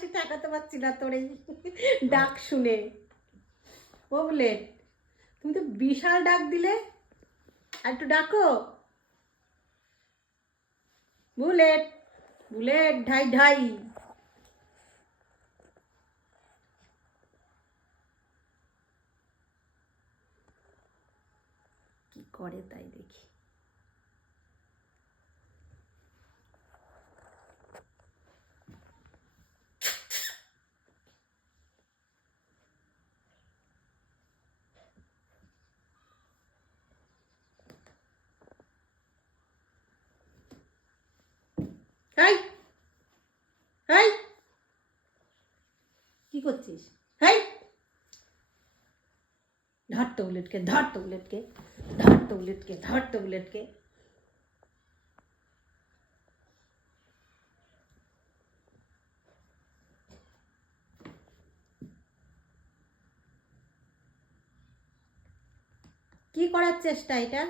হাসি ঠেকাতে পারছি না তোর এই ডাক শুনে। ও বুলেট, তুমি তো বিশাল ডাক দিলে, আর একটু ডাকো। বুলেট, বুলেট, ঢাই ঢাই। কি করে তাই দেখি। হাই হাই, কি করছিস? হাই, ধর তো বুলেটকে, ধর তো বুলেটকে, ধর তো বুলেটকে, ধর তো বুলেটকে। কি করার চেষ্টা এটা?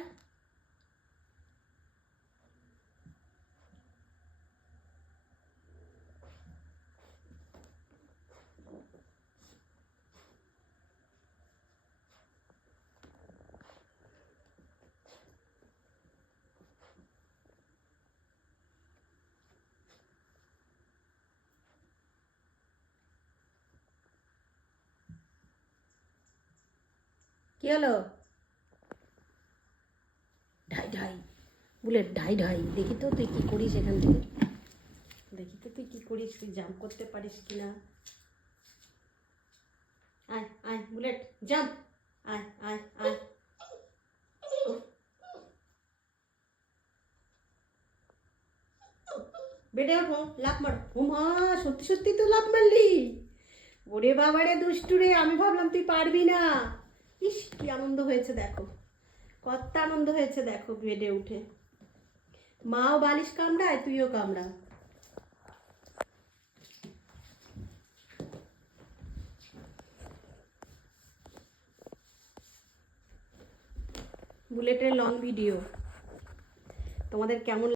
কি হলো? ঢাই ঢাই, বুলেট ঢাই ঢাই। দেখি তো তুই কি করিস এখান থেকে, দেখি তো তুই কি করিস, তুই জাম্প করতে পারিস কিনা। আয় আয় বুলেট, জাম্প, আয় আয় আয়। বেডে ওঠো, লাফ মারো। ও মা, সত্যি সত্যি তো লাফ মারলি। ওরে বাবারে দুষ্টু রে, আমি ভাবলাম তুই পারবি না। ইস, কি আনন্দ হয়েছে দেখো, কত আনন্দ হয়েছে দেখো বেডে উঠে। মাও বালিশ কামড়ায়, তুইও কামড়া। বুলেটের লং ভিডিও তোমাদের কেমন